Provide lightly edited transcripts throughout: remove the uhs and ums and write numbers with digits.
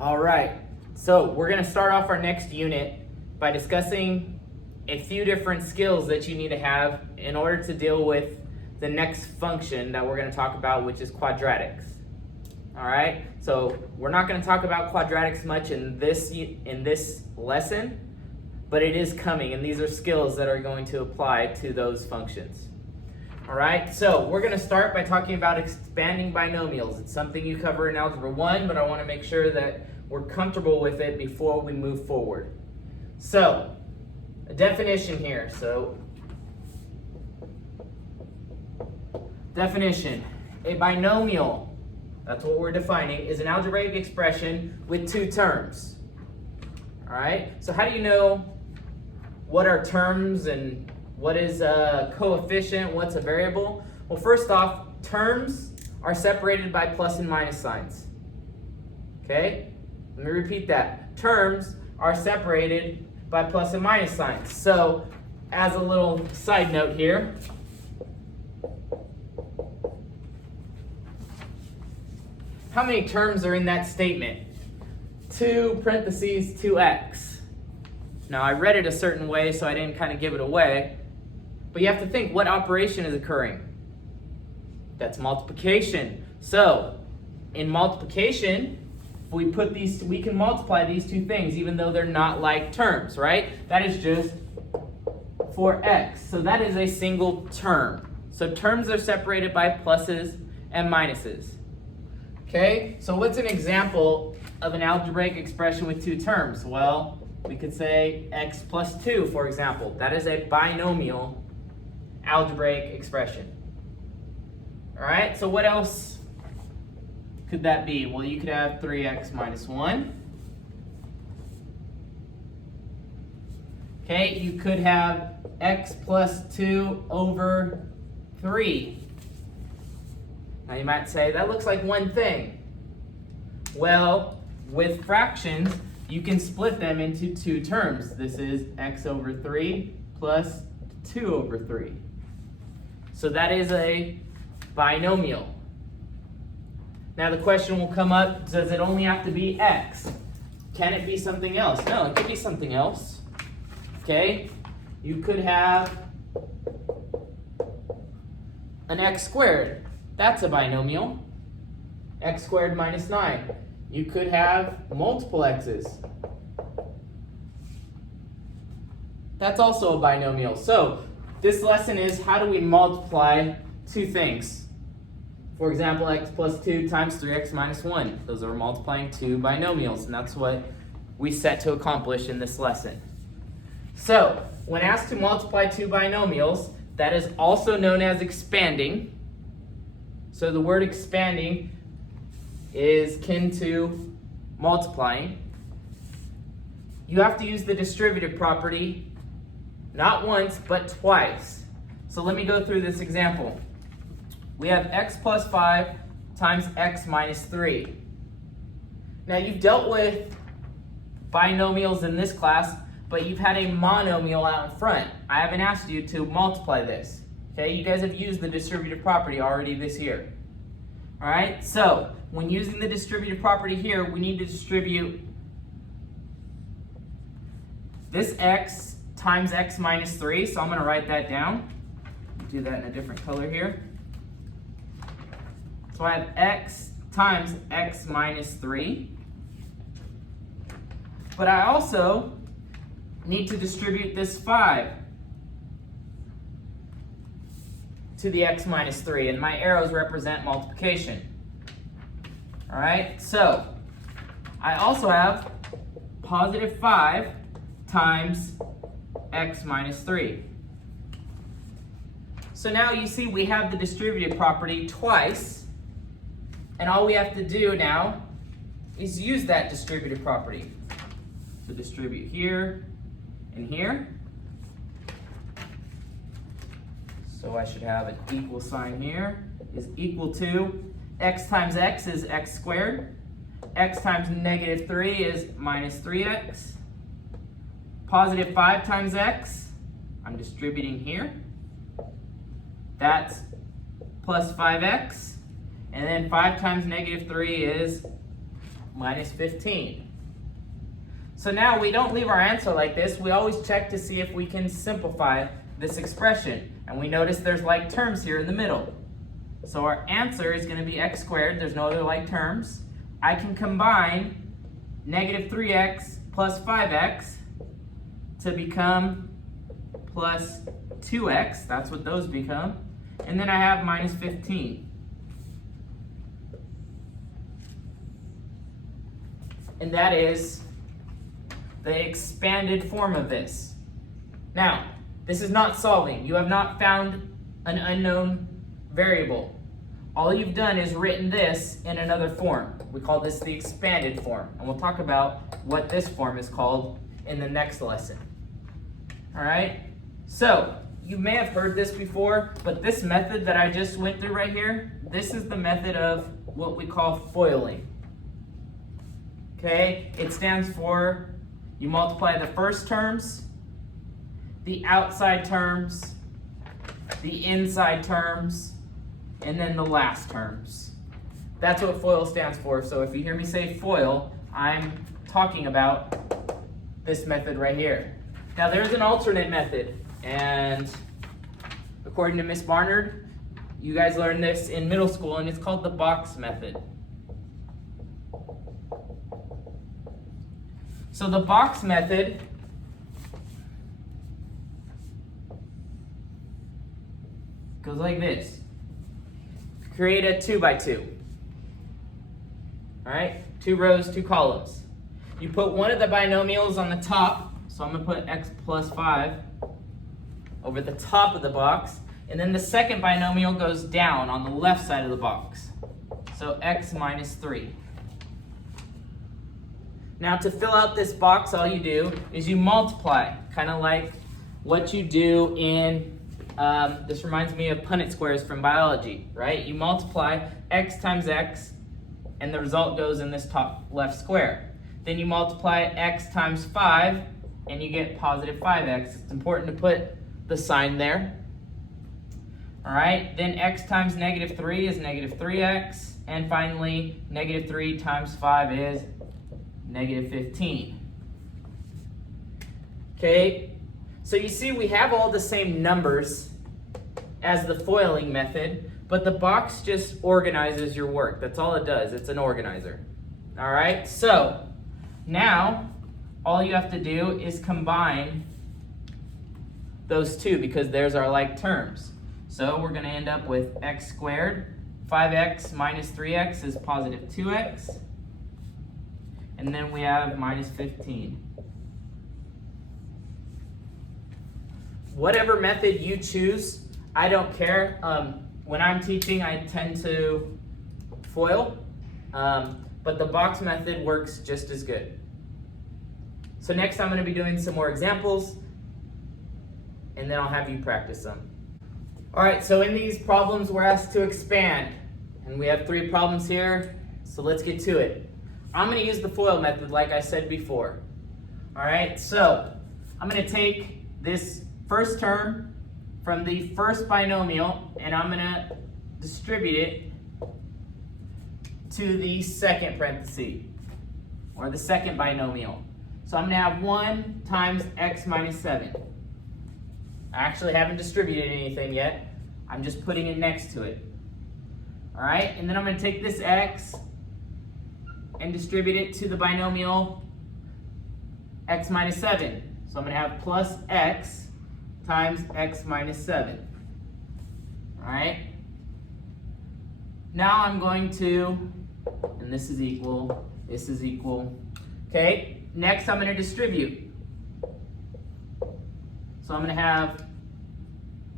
All right, so we're going to start off our next unit by discussing a few different skills that you need to have in order to deal with the next function that we're going to talk about, which is quadratics. All right, so we're not going to talk about quadratics much in this lesson, but it is coming, and these are skills that are going to apply to those functions. All right, so we're going to start by talking about expanding binomials. It's something you cover in Algebra 1, but I want to make sure that we're comfortable with it before we move forward. So, a definition here. Definition. A binomial, that's what we're defining, is an algebraic expression with two terms. All right, so how do you know what are terms and what is a coefficient, what's a variable? Well, first off, terms are separated by plus and minus signs. Okay? Let me repeat that. Terms are separated by plus and minus signs. So, as a little side note here, how many terms are in that statement? 2 parentheses 2x. Now, I read it a certain way, so I didn't kind of give it away. But you have to think, what operation is occurring? That's multiplication. So, in multiplication, we can multiply these two things, even though they're not like terms, right? That is just for x. So that is a single term. So terms are separated by pluses and minuses. Okay, so what's an example of an algebraic expression with two terms? Well, we could say x plus 2, for example. That is a binomial algebraic expression. All right, so what else could that be? Well, you could have 3x minus 1. Okay, you could have x plus 2 over 3. Now you might say, that looks like one thing. Well, with fractions, you can split them into two terms. This is x over 3 plus 2 over 3. So that is a binomial. Now the question will come up, does it only have to be x? Can it be something else? No, it could be something else. Okay, you could have an x squared. That's a binomial. X squared minus 9. You could have multiple x's. That's also a binomial. So this lesson is, how do we multiply two things? For example, x plus 2 times 3x minus 1. Those are multiplying two binomials, and that's what we set to accomplish in this lesson. So, when asked to multiply two binomials, that is also known as expanding. So the word expanding is kin to multiplying. You have to use the distributive property not once, but twice. So let me go through this example. We have x plus 5 times x minus 3. Now you've dealt with binomials in this class, but you've had a monomial out in front. I haven't asked you to multiply this. Okay, you guys have used the distributive property already this year. All right, so when using the distributive property here, we need to distribute this x times x minus 3. So I'm going to write that down. Do that in a different color here. So I have x times x minus 3. But I also need to distribute this 5 to the x minus 3. And my arrows represent multiplication. All right, so I also have positive 5 times x minus 3. So now you see we have the distributive property twice. And all we have to do now is use that distributive property. So distribute here and here. So I should have an equal sign here is equal to x times x is x squared. X times negative 3 is minus 3x. Positive 5 times x, I'm distributing here. That's plus 5x. And then 5 times negative 3 is minus 15. So now we don't leave our answer like this. We always check to see if we can simplify this expression. And we notice there's like terms here in the middle. So our answer is going to be x squared. There's no other like terms. I can combine negative 3x plus 5x to become plus 2x. That's what those become. And then I have minus 15. And that is the expanded form of this. Now, this is not solving. You have not found an unknown variable. All you've done is written this in another form. We call this the expanded form. And we'll talk about what this form is called in the next lesson. All right? So, you may have heard this before, but this method that I just went through right here, this is the method of what we call foiling. Okay? It stands for you multiply the first terms, the outside terms, the inside terms, and then the last terms. That's what FOIL stands for. So if you hear me say FOIL, I'm talking about this method right here. Now there's an alternate method, and according to Miss Barnard, you guys learned this in middle school, and it's called the box method. So the box method goes like this. Create a 2 by 2. All right, 2 rows, 2 columns. You put one of the binomials on the top, so I'm gonna put x plus 5 over the top of the box, and then the second binomial goes down on the left side of the box. So x minus 3. Now to fill out this box, all you do is you multiply, kind of like what you do in, this reminds me of Punnett squares from biology, right? You multiply x times x, and the result goes in this top left square. Then you multiply x times 5, and you get positive 5x. It's important to put the sign there. All right, then x times negative 3 is negative 3x, and finally, negative 3 times 5 is negative 15. Okay, so you see we have all the same numbers as the foiling method, but the box just organizes your work. That's all it does. It's an organizer. All right, so now all you have to do is combine those two because there's our like terms. So we're going to end up with x squared. 5x minus 3x is positive 2x. And then we have minus 15. Whatever method you choose, I don't care. When I'm teaching, I tend to FOIL, but the box method works just as good. So next I'm going to be doing some more examples, and then I'll have you practice them. All right, so in these problems we're asked to expand, and we have 3 problems here, so let's get to it. I'm going to use the FOIL method like I said before. All right, so I'm going to take this first term from the first binomial, and I'm going to distribute it to the second parenthesis, or the second binomial. So I'm going to have 1 times x minus 7. I actually haven't distributed anything yet. I'm just putting it next to it. All right, and then I'm going to take this x and distribute it to the binomial x minus 7. So I'm going to have plus x times x minus 7. All right. Now I'm going to, and this is equal, this is equal. Okay, next I'm going to distribute. So I'm going to have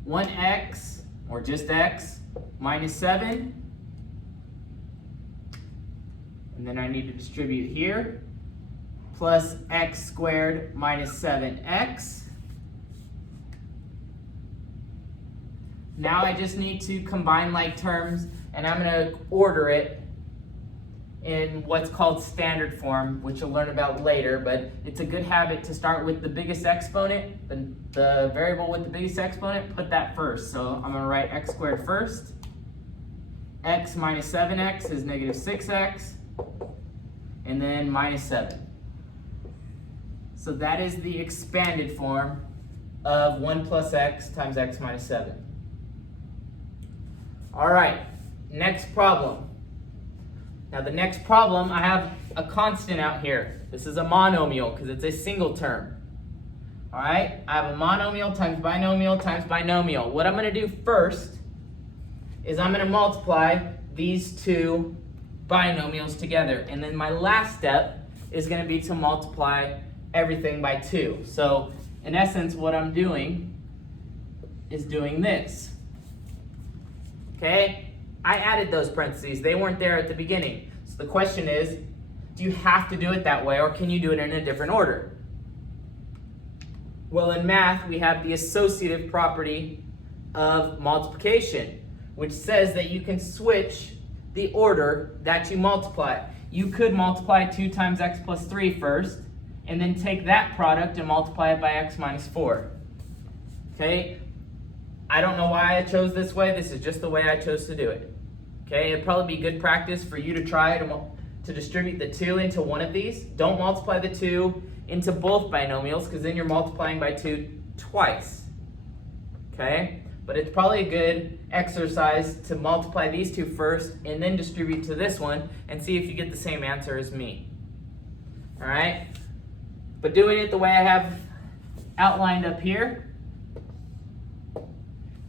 1x, or just x, minus 7. And then I need to distribute here, plus x squared minus 7x. Now I just need to combine like terms, and I'm going to order it in what's called standard form, which you'll learn about later, but it's a good habit to start with the biggest exponent, the variable with the biggest exponent, put that first. So I'm going to write x squared first. X minus 7x is negative 6x. and then minus 7. So that is the expanded form of 1 plus x times x minus 7. All right, next problem. Now the next problem, I have a constant out here. This is a monomial because it's a single term. All right, I have a monomial times binomial times binomial. What I'm going to do first is I'm going to multiply these two binomials together. And then my last step is going to be to multiply everything by 2. So in essence, what I'm doing is doing this. Okay, I added those parentheses. They weren't there at the beginning. So the question is, do you have to do it that way, or can you do it in a different order? Well, in math, we have the associative property of multiplication, which says that you can switch the order that you multiply. You could multiply 2 times x plus 3 first, and then take that product and multiply it by x minus 4. Okay? I don't know why I chose this way. This is just the way I chose to do it. Okay? It'd probably be good practice for you to try to distribute the 2 into one of these. Don't multiply the 2 into both binomials, because then you're multiplying by 2 twice. Okay? But it's probably a good exercise to multiply these two first and then distribute to this one and see if you get the same answer as me. All right? But doing it the way I have outlined up here.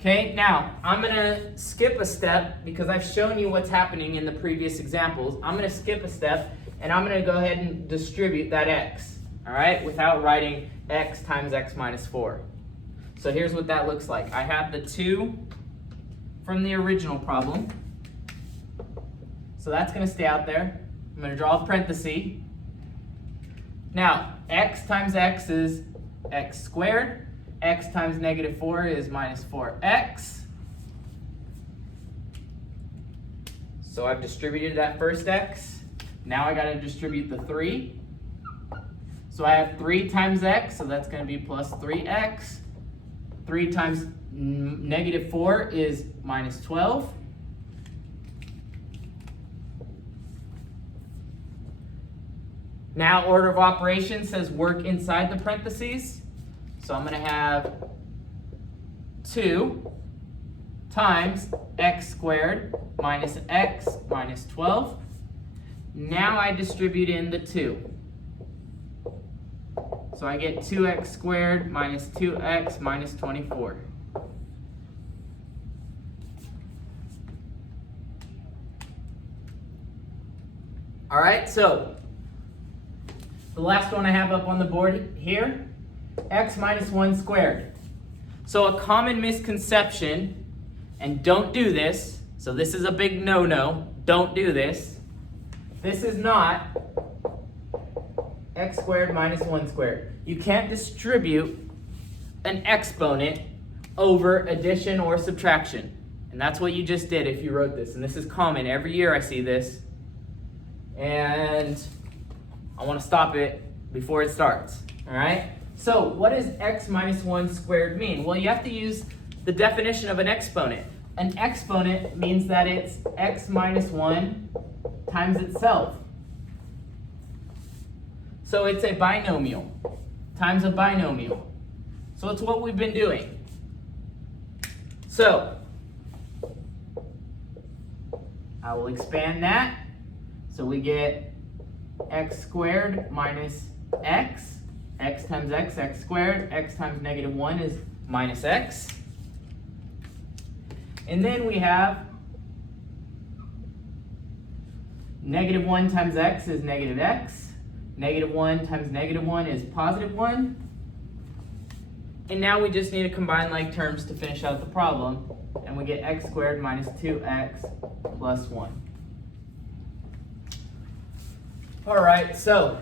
Okay, now I'm going to skip a step because I've shown you what's happening in the previous examples. I'm going to skip a step and I'm going to go ahead and distribute that x, all right, without writing x times x minus 4. So here's what that looks like. I have the 2 from the original problem. So that's going to stay out there. I'm going to draw a parenthesis. Now, x times x is x squared. X times negative 4 is minus 4x. So I've distributed that first x. Now I got to distribute the 3. So I have 3 times x, so that's going to be plus 3x. 3 times negative 4 is minus 12. Now order of operations says work inside the parentheses. So I'm going to have 2 times x squared minus x minus 12. Now I distribute in the 2. So I get 2x squared minus 2x minus 24. All right, so the last one I have up on the board here, x minus 1 squared. So a common misconception, and don't do this, so this is a big no-no, don't do this. This is not x squared minus 1 squared. You can't distribute an exponent over addition or subtraction. And that's what you just did if you wrote this. And this is common. Every year I see this. And I want to stop it before it starts. All right? So what does x minus 1 squared mean? Well, you have to use the definition of an exponent. An exponent means that it's x minus 1 times itself. So it's a binomial times a binomial. So it's what we've been doing. So I will expand that. So we get x squared minus x. X times x, x squared. X times negative 1 is minus x. And then we have negative 1 times x is negative x. Negative 1 times negative 1 is positive 1. And now we just need to combine like terms to finish out the problem. And we get x squared minus 2x plus 1. All right, so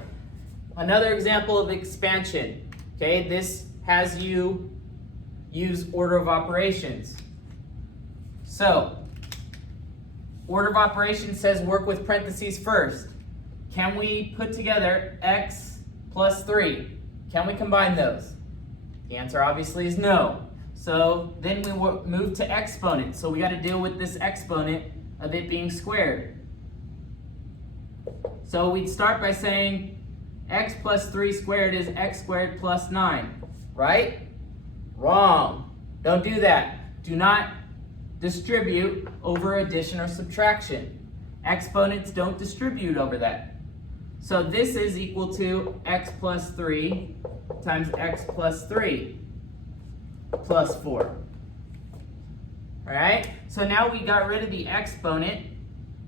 another example of expansion. Okay, this has you use order of operations. So, order of operations says work with parentheses first. Can we put together x plus 3? Can we combine those? The answer obviously is no. So then we move to exponent. So we got to deal with this exponent of it being squared. So we'd start by saying x plus 3 squared is x squared plus 9, right? Wrong. Don't do that. Do not distribute over addition or subtraction. Exponents don't distribute over that. So this is equal to x plus 3 times x plus 3 plus 4. All right? So now we got rid of the exponent,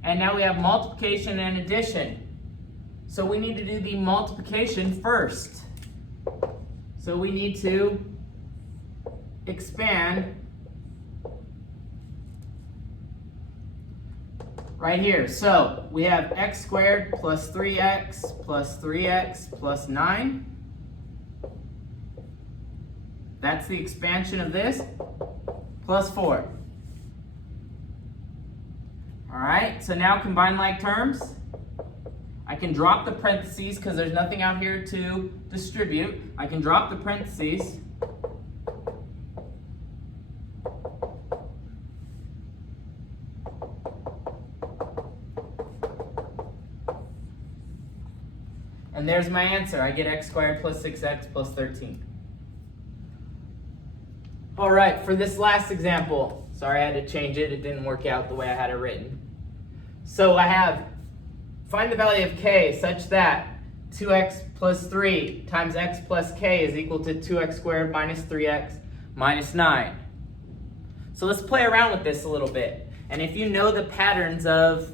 and now we have multiplication and addition. So we need to do the multiplication first. So we need to expand right here. So we have x squared plus 3x plus 3x plus 9. That's the expansion of this, plus 4. All right, so now combine like terms. I can drop the parentheses because there's nothing out here to distribute. I can drop the parentheses. And there's my answer. I get x squared plus 6x plus 13. All right, for this last example, sorry I had to change it. It didn't work out the way I had it written. So I have, find the value of k such that 2x plus 3 times x plus k is equal to 2x squared minus 3x minus 9. So let's play around with this a little bit. And if you know the patterns of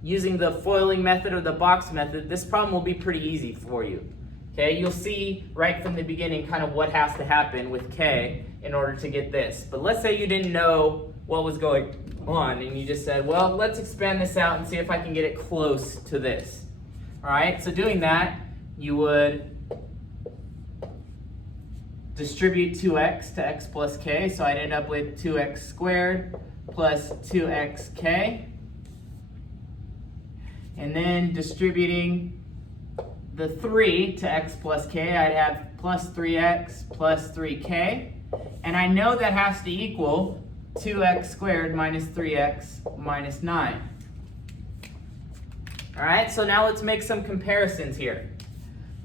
using the foiling method or the box method, this problem will be pretty easy for you. Okay, you'll see right from the beginning kind of what has to happen with k in order to get this. But let's say you didn't know what was going on and you just said, well, let's expand this out and see if I can get it close to this. All right, so doing that, you would distribute 2x to x plus k, so I'd end up with 2x squared plus 2xk. And then distributing the 3 to x plus k, I'd have plus 3x plus 3k. And I know that has to equal 2x squared minus 3x minus 9. All right, so now let's make some comparisons here.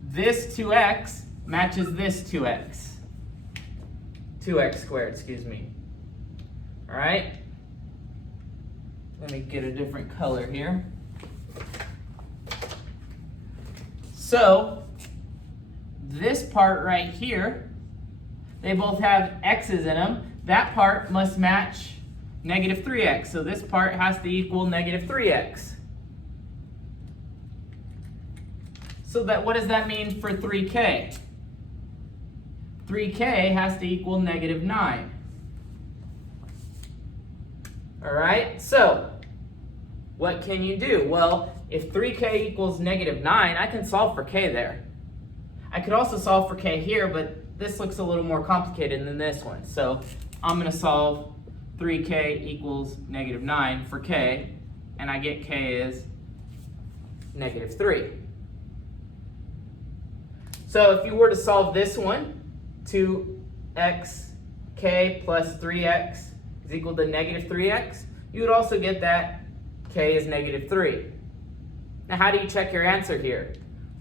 This 2x matches this 2x. 2x squared, excuse me. All right, let me get a different color here. So this part right here, they both have x's in them. That part must match negative 3x. So this part has to equal negative 3x. So that, what does that mean for 3k? 3k has to equal negative 9. All right, so what can you do? Well, if 3k equals negative 9, I can solve for k there. I could also solve for k here, but this looks a little more complicated than this one. So I'm going to solve 3k equals negative 9 for k, and I get k is negative 3. So if you were to solve this one, 2xk plus 3x is equal to negative 3x, you would also get that k is negative 3. Now how do you check your answer here?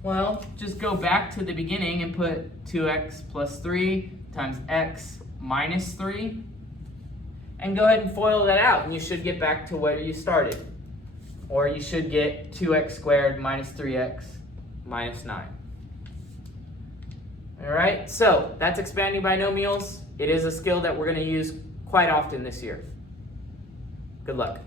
Well, just go back to the beginning and put 2x plus 3 times x minus 3, and go ahead and FOIL that out, and you should get back to where you started. Or you should get 2x squared minus 3x minus 9. All right, so that's expanding binomials. It is a skill that we're going to use quite often this year. Good luck.